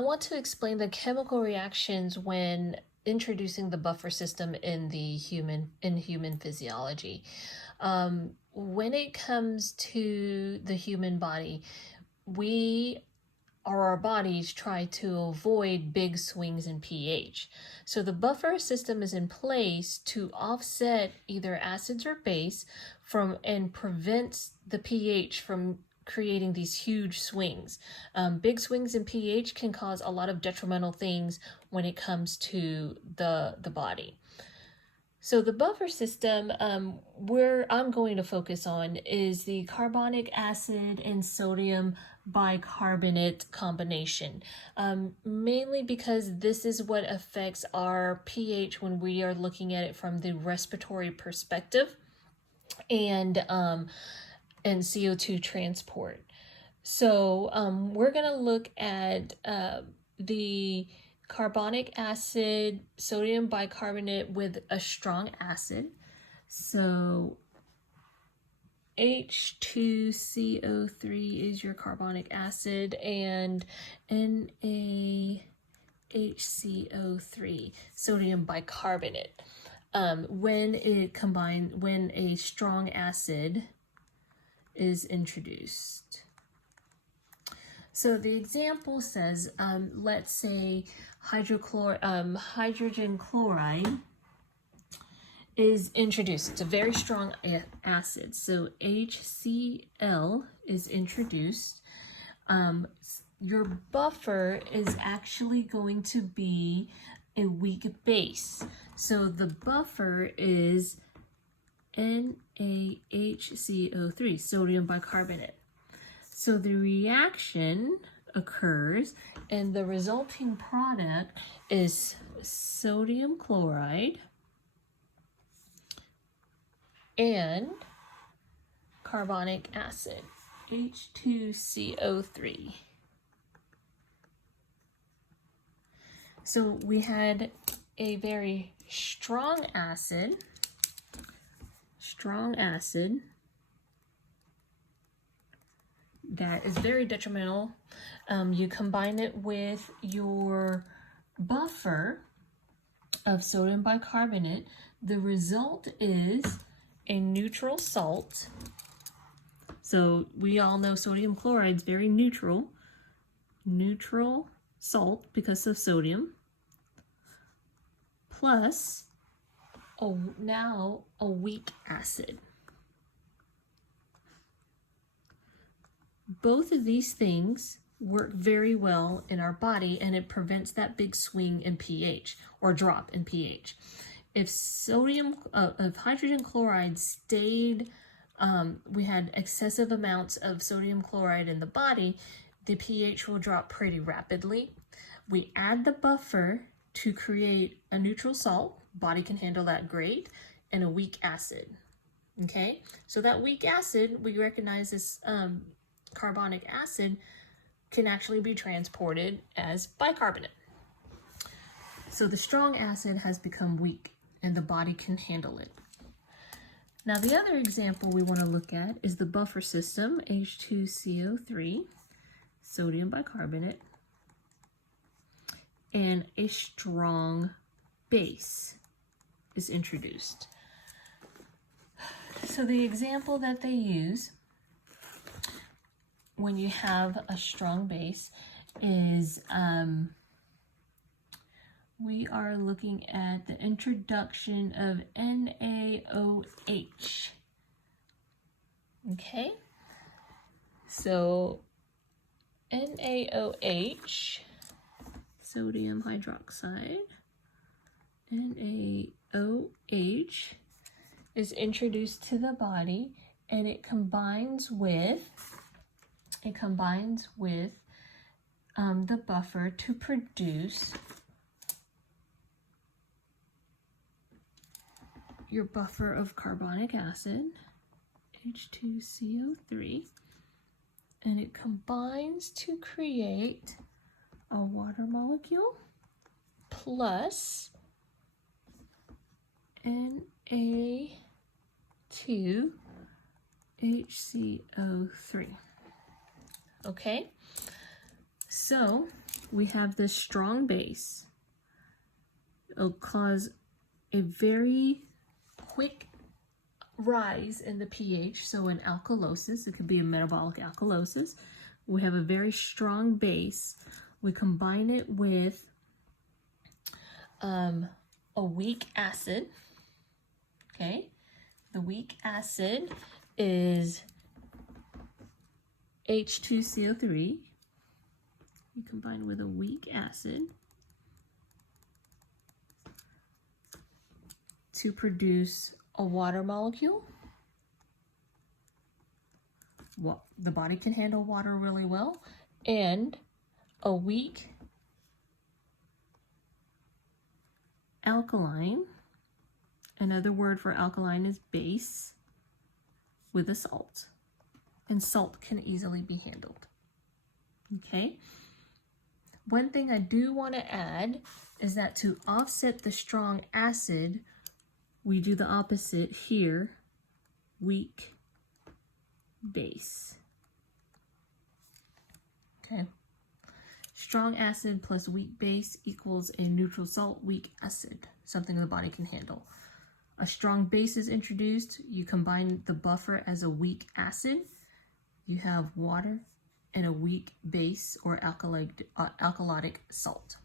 I want to explain the chemical reactions when introducing the buffer system in the human physiology. When it comes to the human body, we or our bodies try to avoid big swings in pH. So the buffer system is in place to offset either acids or base and prevents the pH from creating these huge swings. Big swings in pH can cause a lot of detrimental things when it comes to the body. So the buffer system, where I'm going to focus on is the carbonic acid and sodium bicarbonate combination, mainly because this is what affects our pH when we are looking at it from the respiratory perspective and CO2 transport. So we're going to look at the carbonic acid, sodium bicarbonate with a strong acid. So H2CO3 is your carbonic acid, and NaHCO3, sodium bicarbonate. When a strong acid is introduced. So the example says, let's say hydrogen chloride is introduced. It's a very strong acid. So HCl is introduced. Your buffer is actually going to be a weak base. So the buffer is NaHCO3, sodium bicarbonate. So the reaction occurs and the resulting product is sodium chloride and carbonic acid, H2CO3. So we had a very strong acid that is very detrimental. You combine it with your buffer of sodium bicarbonate, the result is a neutral salt. So we all know sodium chloride is very neutral salt because of sodium, plus now a weak acid. Both of these things work very well in our body, and it prevents that big swing in pH or drop in pH. If hydrogen chloride stayed, we had excessive amounts of sodium chloride in the body, the pH will drop pretty rapidly. We add the buffer to create a neutral salt, body can handle that great, and a weak acid. Okay, so that weak acid, we recognize this carbonic acid can actually be transported as bicarbonate. So the strong acid has become weak and the body can handle it. Now the other example we want to look at is the buffer system, H2CO3, sodium bicarbonate, and a strong base is introduced. So the example that they use when you have a strong base is we are looking at the introduction of NaOH. Okay, so NaOH, sodium hydroxide, NaOH is introduced to the body, and it combines with the buffer to produce your buffer of carbonic acid, H2CO3, and it combines to create a water molecule plus Na2HCO3. Okay, so we have this strong base. It'll cause a very quick rise in the pH. So in alkalosis, it could be a metabolic alkalosis. We have a very strong base. We combine it with a weak acid. Okay, the weak acid is H2CO3. You combine with a weak acid to produce a water molecule. Well, the body can handle water really well, and a weak alkaline. Another word for alkaline is base with a salt, and salt can easily be handled. Okay. One thing I do want to add is that to offset the strong acid, we do the opposite here, weak base. Okay. Strong acid plus weak base equals a neutral salt, weak acid, something the body can handle. A strong base is introduced. You combine the buffer as a weak acid. You have water and a weak base or alkalic salt.